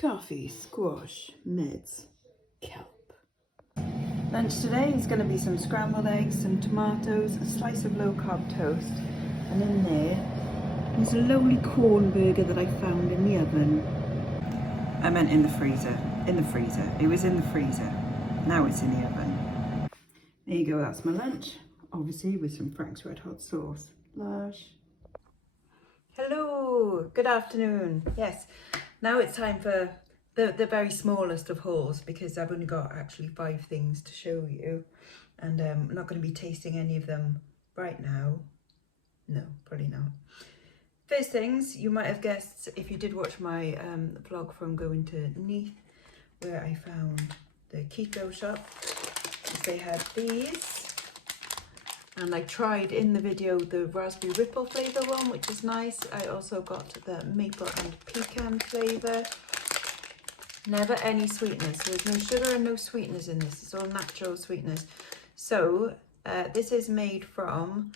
coffee, squash, meds, kelp. Lunch today is going to be some scrambled eggs, some tomatoes, a slice of low-carb toast, and in there is a lovely corn burger that I found in the oven. I meant in the freezer. In the freezer. It was in the freezer. Now it's in the oven. There you go, that's my lunch. Obviously with some Frank's Red Hot sauce. Lush. Hello, good afternoon. Yes, now it's time for the very smallest of hauls because I've only got actually 5 things to show you, and I'm not going to be tasting any of them right now. No, probably not. First things, you might have guessed if you did watch my vlog from going to Neath, where I found the Keto shop. They had these. And I tried in the video the raspberry ripple flavour one, which is nice. I also got the maple and pecan flavour. Never any sweetness. So there's no sugar and no sweetness in this. It's all natural sweetness. So this is made from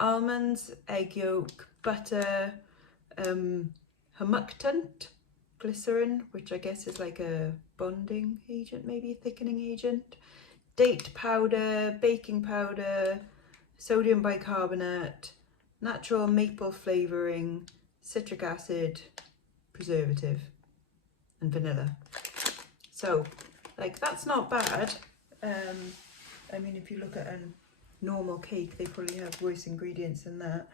almonds, egg yolk, butter, humectant, glycerin, which I guess is like a bonding agent, maybe a thickening agent. Date powder, baking powder, sodium bicarbonate, natural maple flavouring, citric acid, preservative, and vanilla. So, like, that's not bad. I mean, if you look at a normal cake, they probably have worse ingredients than that.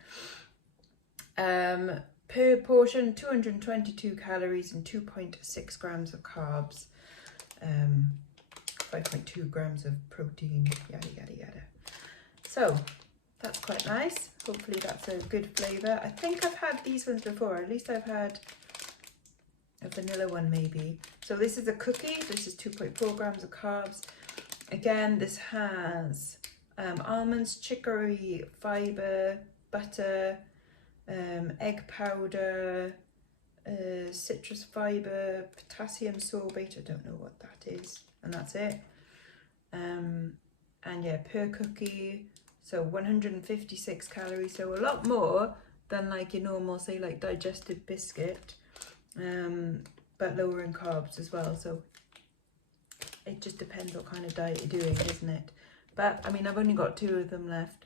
Per portion, 222 calories and 2.6 grams of carbs. 5.2 grams of protein, yada yada yada. So that's quite nice. Hopefully that's a good flavour. I think I've had these ones before. At least I've had a vanilla one maybe. So this is a cookie. This is 2.4 grams of carbs. Again, this has almonds, chicory, fibre, butter, egg powder, citrus fibre, potassium sorbate. I don't know what that is. And that's it. And yeah, per cookie, so 156 calories, so a lot more than like your normal, say, like digestive biscuit, but lower in carbs as well. So it just depends what kind of diet you're doing, doesn't it? But I mean, I've only got 2 of them left.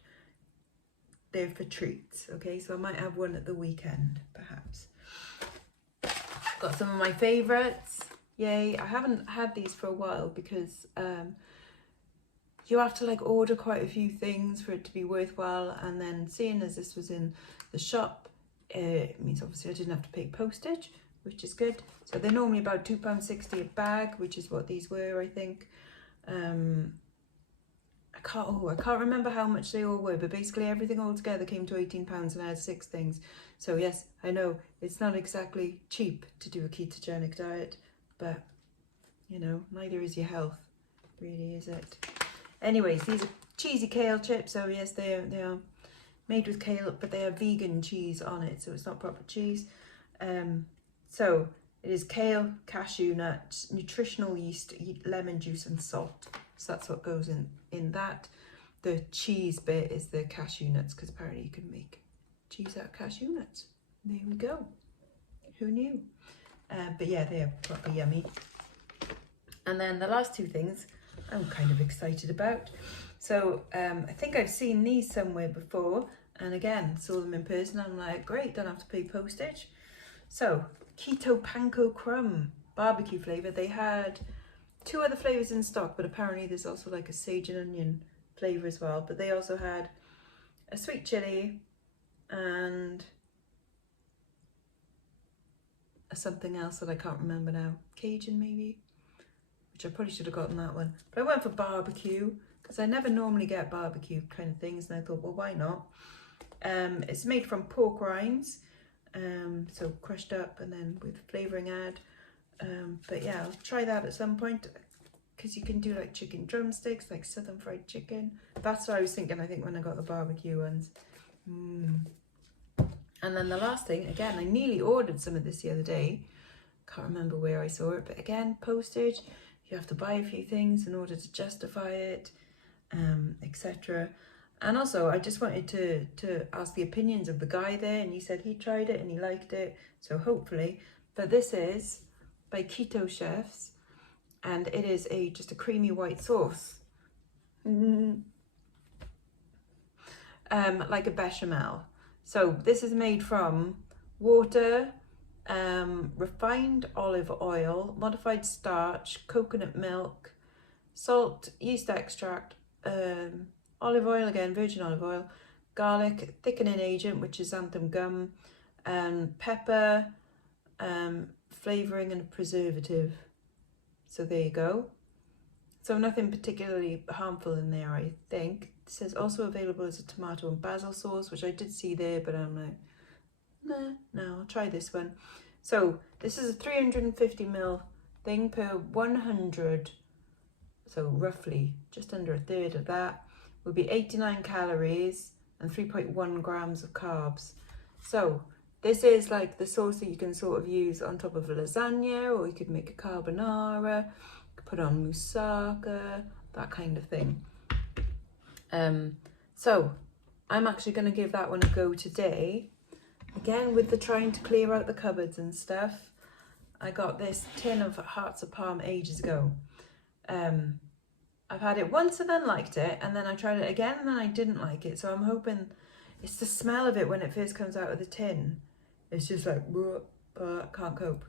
They're for treats, okay? So I might have one at the weekend, perhaps. Got some of my favourites. Yay, I haven't had these for a while because you have to like order quite a few things for it to be worthwhile, and then seeing as this was in the shop, it means obviously I didn't have to pay postage, which is good. So they're normally about £2.60 a bag, which is what these were, I think. I can't remember how much they all were, but basically everything all together came to £18 and I had 6 things. So yes, I know it's not exactly cheap to do a ketogenic diet, but you know, neither is your health, really, is it? Anyways, these are cheesy kale chips. So yes, they are made with kale, but they have vegan cheese on it, so it's not proper cheese. So it is kale, cashew nuts, nutritional yeast, lemon juice, and salt. So that's what goes in that. The cheese bit is the cashew nuts, because apparently you can make cheese out of cashew nuts. There we go. Who knew? But yeah, they are proper yummy. And then the last 2 things I'm kind of excited about. So I think I've seen these somewhere before, and again, saw them in person. I'm like, great, don't have to pay postage. So Keto Panko Crumb, barbecue flavour. They had 2 other flavours in stock, but apparently there's also like a sage and onion flavour as well. But they also had a sweet chilli and something else that I can't remember now. Cajun maybe, which I probably should have gotten that one. But I went for barbecue because I never normally get barbecue kind of things, and I thought, well, why not? It's made from pork rinds, so crushed up and then with flavouring add. But yeah, I'll try that at some point because you can do like chicken drumsticks, like southern fried chicken. That's what I was thinking, I think, when I got the barbecue ones. And then the last thing, again, I nearly ordered some of this the other day. Can't remember where I saw it, but again, postage. You have to buy a few things in order to justify it, etc. And also, I just wanted to ask the opinions of the guy there, and he said he tried it and he liked it. So hopefully, but this is by Keto chefs, and it is just a creamy white sauce. Like a bechamel. So this is made from water, refined olive oil, modified starch, coconut milk, salt, yeast extract, olive oil again, virgin olive oil, garlic, thickening agent, which is xanthan gum, pepper, flavouring and preservative. So there you go. So nothing particularly harmful in there, I think. It says also available as a tomato and basil sauce, which I did see there, but I'm like, no, I'll try this one. So this is a 350ml thing per 100. So roughly just under a third of that will be 89 calories and 3.1 grams of carbs. So this is like the sauce that you can sort of use on top of a lasagna, or you could make a carbonara, put on moussaka, that kind of thing. So I'm actually going to give that one a go today. Again, with the trying to clear out the cupboards and stuff, I got this tin of hearts of palm ages ago. I've had it once and then liked it, and then I tried it again and then I didn't like it. So I'm hoping it's the smell of it when it first comes out of the tin. It's just like, can't cope.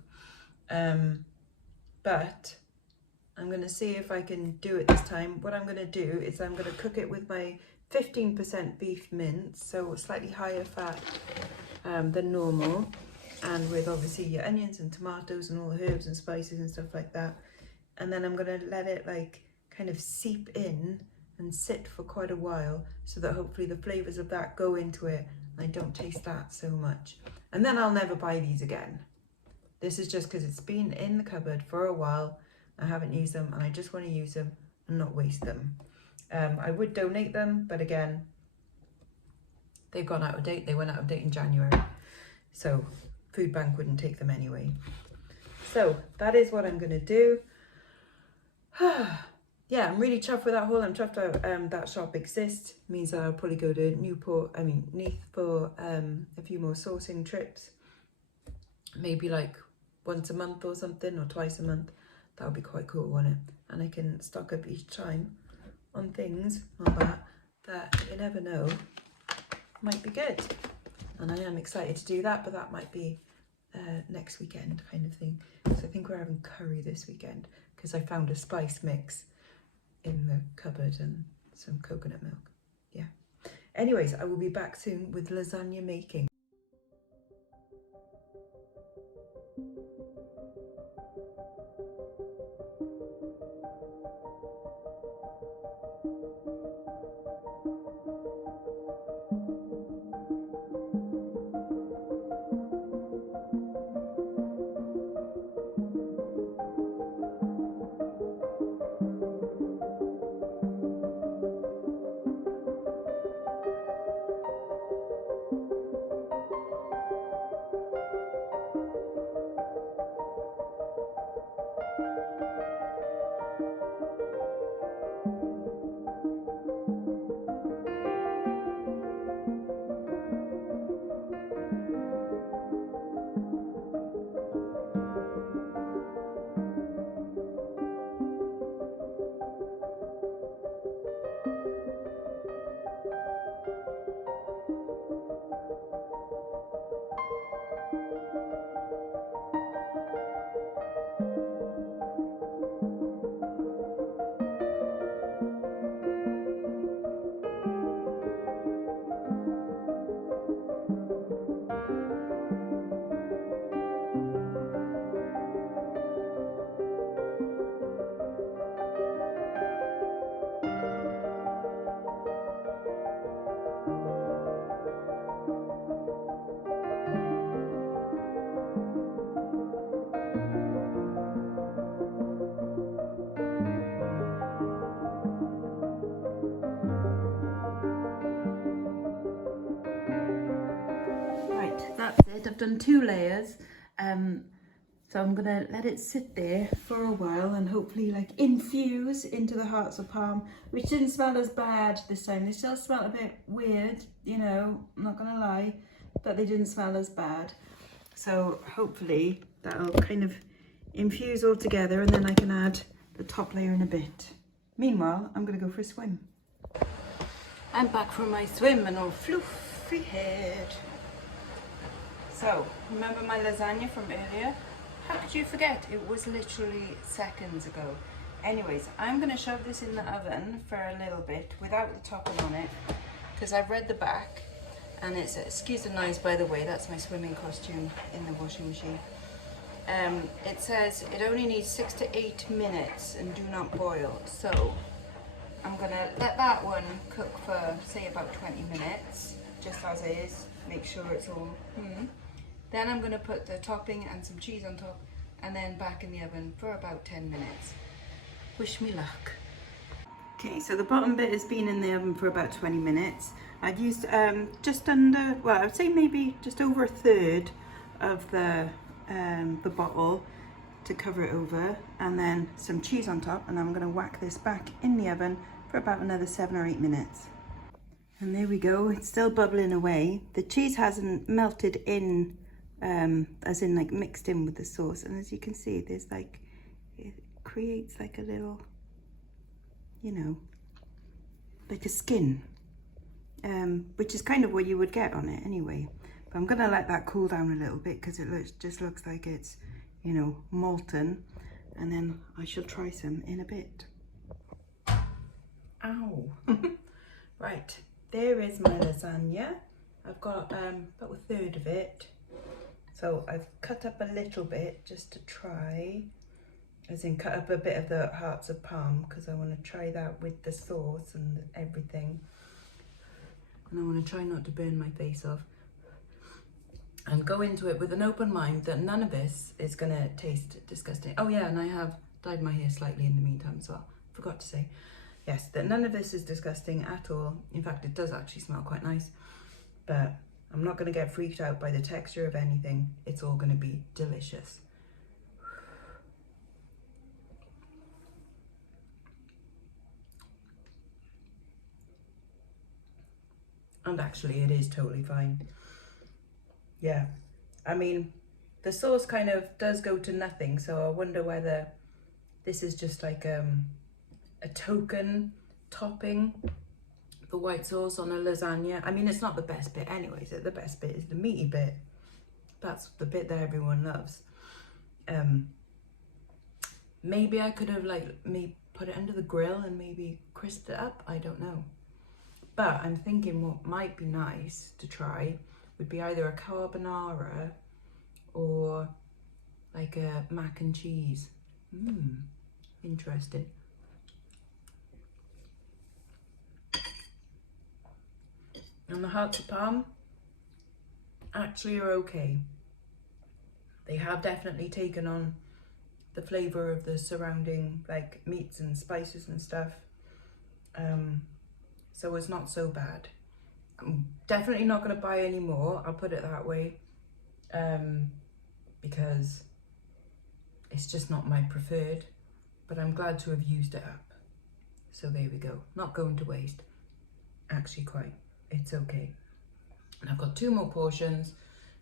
But I'm going to see if I can do it this time. What I'm going to do is I'm going to cook it with my 15% beef mince, so slightly higher fat than normal, and with obviously your onions and tomatoes and all the herbs and spices and stuff like that. And then I'm going to let it like kind of seep in and sit for quite a while, so that hopefully the flavours of that go into it and I don't taste that so much. And then I'll never buy these again. This is just because it's been in the cupboard for a while. I haven't used them and I just want to use them and not waste them. I would donate them, but again, they've gone out of date. They went out of date in January. So food bank wouldn't take them anyway. So that is what I'm going to do. Yeah, I'm really chuffed with that haul. I'm chuffed out that shop exists. It means that I'll probably go to Neath for a few more sourcing trips. Maybe like once a month or something, or twice a month. That would be quite cool, wouldn't it? And I can stock up each time on things like that you never know might be good. And I am excited to do that, but that might be next weekend kind of thing. So I think we're having curry this weekend because I found a spice mix in the cupboard and some coconut milk. Yeah. Anyways, I will be back soon with lasagna making. That's it. I've done 2 layers, so I'm gonna let it sit there for a while and hopefully like infuse into the hearts of palm, which didn't smell as bad this time. They still smell a bit weird, you know, I'm not gonna lie, but they didn't smell as bad. So hopefully that'll kind of infuse all together, and then I can add the top layer in a bit. Meanwhile, I'm going to go for a swim. I'm back from my swim and all fluffy head. So, remember my lasagna from earlier? How could you forget? It was literally seconds ago. Anyways, I'm going to shove this in the oven for a little bit without the topping on it, because I've read the back, and it's, excuse the noise by the way, that's my swimming costume in the washing machine. It says it only needs 6 to 8 minutes and do not boil. So I'm going to let that one cook for, say, about 20 minutes, just as it is. Make sure it's all... Then I'm going to put the topping and some cheese on top, and then back in the oven for about 10 minutes. Wish me luck. Okay, so the bottom bit has been in the oven for about 20 minutes. I've used just under, well, I would say maybe just over a third of the bottle to cover it over, and then some cheese on top, and I'm going to whack this back in the oven for about another 7 or 8 minutes. And there we go, it's still bubbling away. The cheese hasn't melted in, as in like mixed in with the sauce, and as you can see, there's like, it creates like a little, you know, like a skin, which is kind of what you would get on it anyway. But I'm gonna let that cool down a little bit because it just looks like it's, you know, molten, and then I shall try some in a bit. Ow! Right, there is my lasagna. I've got about a third of it, so I've cut up a little bit just to try. As in cut up a bit of the hearts of palm, because I want to try that with the sauce and everything. And I want to try not to burn my face off. And go into it with an open mind that none of this is going to taste disgusting. Oh yeah, and I have dyed my hair slightly in the meantime as well. Forgot to say. Yes, that none of this is disgusting at all. In fact, it does actually smell quite nice. But I'm not going to get freaked out by the texture of anything. It's all going to be delicious. And actually it is totally fine. Yeah, I mean, the sauce kind of does go to nothing, so I wonder whether this is just like a token topping, the white sauce on a lasagna. I mean, it's not the best bit anyways. The best bit is the meaty bit. That's the bit that everyone loves. Maybe I could have put it under the grill and maybe crisped it up. I don't know. But I'm thinking what might be nice to try would be either a carbonara or like a mac and cheese. Interesting. And the hearts of palm actually are okay. They have definitely taken on the flavour of the surrounding like meats and spices and stuff. So it's not so bad. I'm definitely not going to buy any more, I'll put it that way, because it's just not my preferred, but I'm glad to have used it up. So there we go, not going to waste. Actually quite, it's okay. And I've got 2 more portions,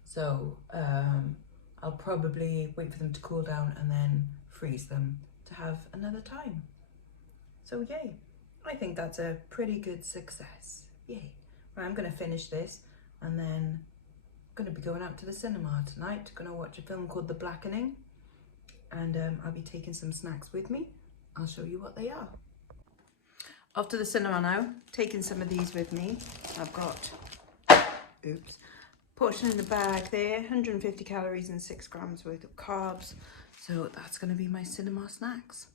so I'll probably wait for them to cool down and then freeze them to have another time. So yay. I think that's a pretty good success. Yay. Right, I'm going to finish this, and then I'm going to be going out to the cinema tonight. Going to watch a film called The Blackening, and I'll be taking some snacks with me. I'll show you what they are. Off to the cinema now, taking some of these with me. I've got, portion in the bag there, 150 calories and 6 grams worth of carbs. So that's going to be my cinema snacks.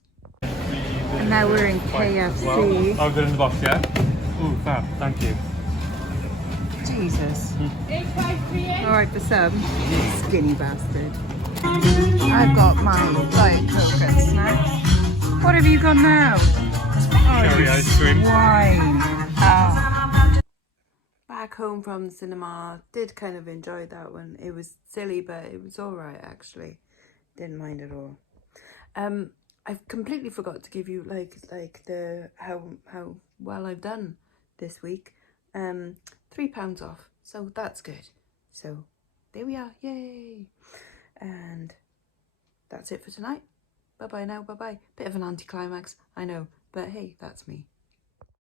And now we're in KFC. Well, I'll get in the box, yeah? Ooh, fab, thank you. Jesus. Alright, for some, skinny bastard. I've got my Diet Coke and snacks. What have you got now? Cherry ice cream. Wine. Oh. Back home from the cinema, did kind of enjoy that one. It was silly, but it was alright actually. Didn't mind at all. I've completely forgot to give you like the how well I've done this week. £3 off, so that's good. So there we are, yay! And that's it for tonight. Bye bye now, bye bye. Bit of an anticlimax, I know, but hey, that's me.